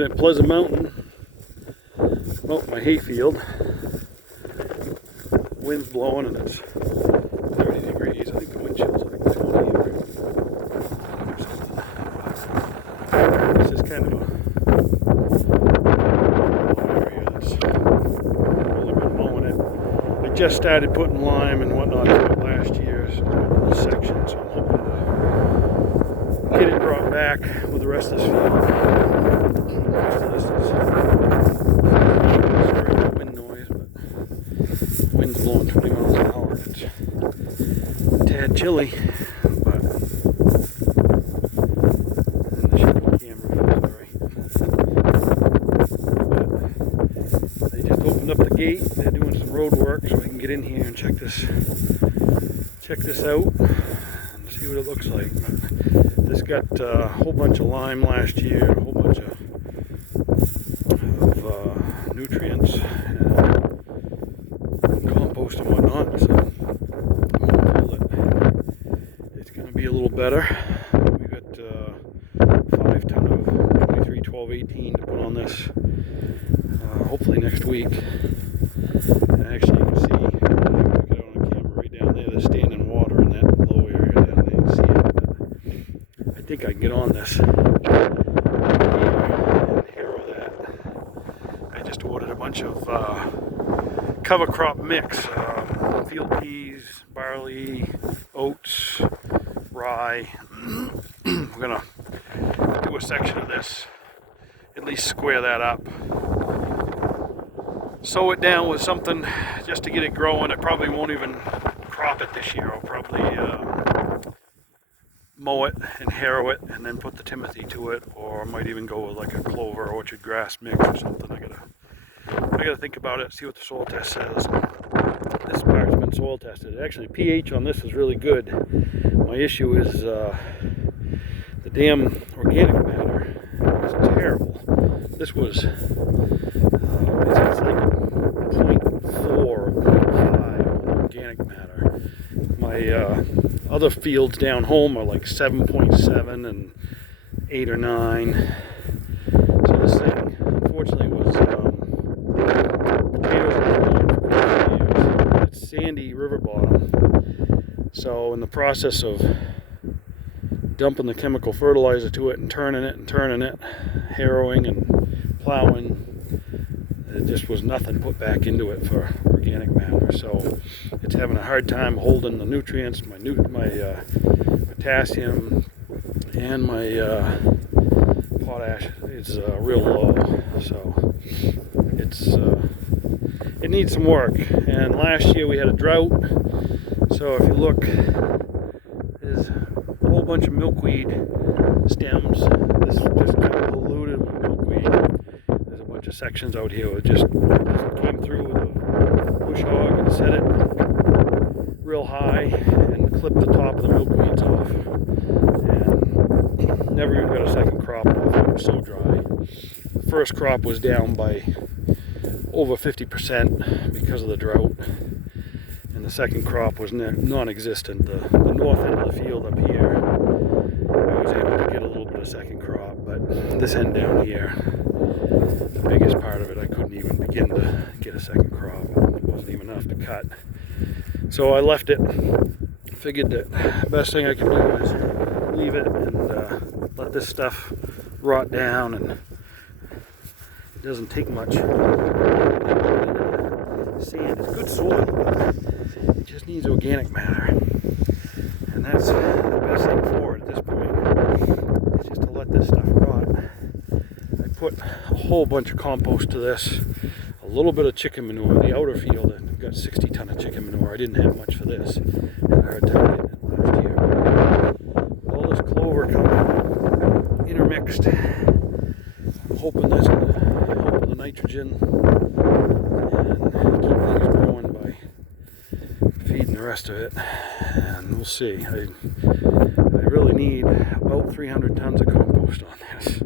looking at Pleasant Mountain, out in my hayfield. Wind's blowing and it's 30 degrees. I think the wind chill's like 20 or something. This is kind of a area that's really been mowing it. I just started putting lime and whatnot to it last year, so this section, so I'm hoping to get it brought back with the rest of this field. The rest of this is wind noise, but the wind's blowing 20 miles an hour and it's a tad chilly, but and the shaky camera feels alright. But they just opened up the gate. They're doing some road work, so I can get in here and check this out and see what it looks like. But this got a whole bunch of lime last year, a whole bunch of nutrients and compost and whatnot, so I'm hopeful that it's going to be a little better. We got 5 ton of 23, 12, 18 to put on this hopefully next week. And actually you can see, if I get it on the camera right down there, there's standing water in that low area down there. You can see it. But I think I can get on this and harrow that. I just ordered a bunch of cover crop mix, field peas, barley, oats, rye. We're gonna do a section of this, at least square that up, sow it down with something just to get it growing. I probably won't even crop it this year. I'll probably mow it and harrow it and then put the timothy to it, or I might even go with like a clover or orchard grass mix or something. I gotta think about it, see what the soil test says. This part's been soil tested. Actually, pH on this is really good. My issue is the damn organic matter is terrible. This was it's like 0.4 or 0.5 organic matter. My other fields down home are like 7.7 and 8 or 9. So this thing, unfortunately, was potatoes and corn for quite a few years. It's sandy river bottom. So in the process of dumping the chemical fertilizer to it and turning it, harrowing and plowing, it just was nothing put back into it for organic matter. So it's having a hard time holding the nutrients, my potassium and my potash is real low. So it needs some work. And last year we had a drought. So if you look, there's a whole bunch of milkweed stems. This just kind of polluted with milkweed. There's a bunch of sections out here that just came through with a bush hog and set it real high and clipped the top of the milkweeds off. And never even got a second crop off. It was so dry. The first crop was down by over 50% because of the drought. And the second crop was non-existent. The north end of the field up here, I was able to get a little bit of second crop, but this end down here, the biggest part of it, I couldn't even begin to get a second crop. It wasn't even enough to cut. So I left it. Figured that the best thing I could do is leave it and let this stuff rot down, and it doesn't take much. Sand is good soil, but it just needs organic matter, and that's the best thing for it at this point, is just to let this stuff rot. I put a whole bunch of compost to this, a little bit of chicken manure. The outer field, I've got 60 ton of chicken manure. I didn't have much for this. I had a hard time getting it last year. All this clover coming intermixed. I'm hoping that's going to help with the nitrogen and keep things growing by feeding the rest of it. And we'll see. I really need about 300 tons of compost on this,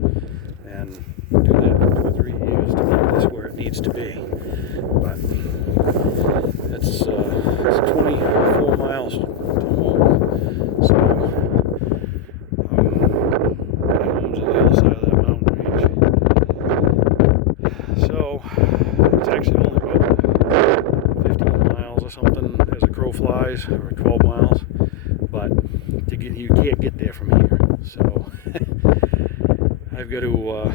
and do that for 2 or 3 years to get this where it needs to be. But it's 24 miles to home, so my home's on the other side of that mountain range. fertilize, or 12 miles, but you can't get there from here. So I've got to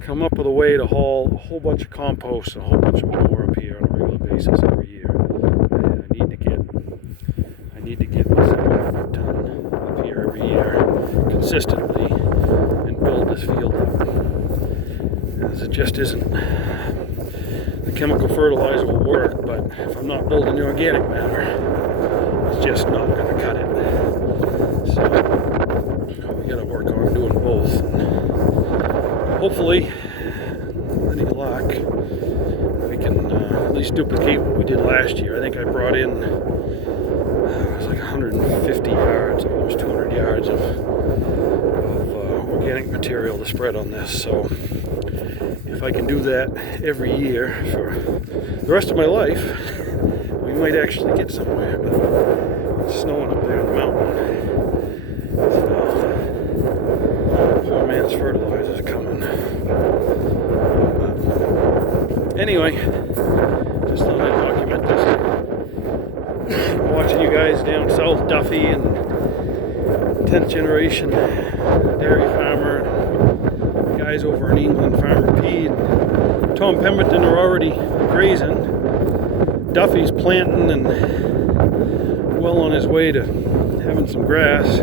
come up with a way to haul a whole bunch of compost and a whole bunch of manure up here on a regular basis every year. And I need to get my 700 ton up here every year consistently and build this field up. As it just isn't. The chemical fertilizer will work, but if I'm not building the organic matter, it's just not going to cut it. So we got to work on doing both. Hopefully, with any luck, we can at least duplicate what we did last year. I think I brought in it was like 150 yards, almost 200 yards of organic material to spread on this. So if I can do that every year for the rest of my life, we might actually get somewhere. But it's snowing up there on the mountain. So poor man's fertilizers coming. But anyway, just thought I'd document this. Watching you guys down south, Duffy and 10th generation dairy farmer, guys over in England, Farmer P and Tom Pemberton are already grazing. Duffy's planting and well on his way to having some grass.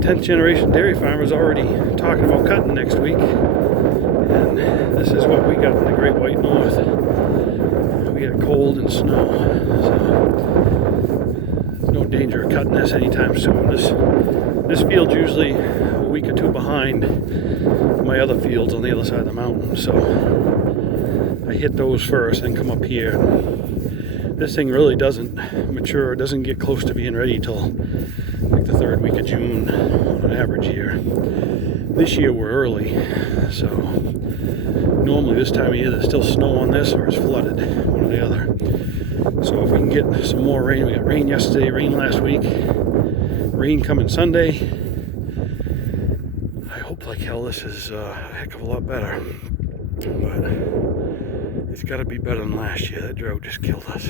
10th generation dairy farmer's already talking about cutting next week. And this is what we got in the Great White North. We got cold and snow. So there's no danger of cutting this anytime soon. This field's usually a week or two behind my other fields on the other side of the mountain, so I hit those first, then come up here. This thing really doesn't mature, doesn't get close to being ready till like the third week of June on an average year. This year we're early, so normally this time of year there's still snow on this or it's flooded, one or the other. So if we can get some more rain, we got rain yesterday, rain last week, rain coming Sunday. I hope like hell this is a heck of a lot better, but it's got to be better than last year. That drought just killed us.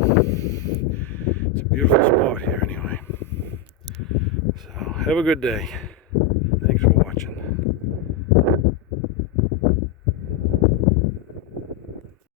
But it's a beautiful spot here anyway. So have a good day.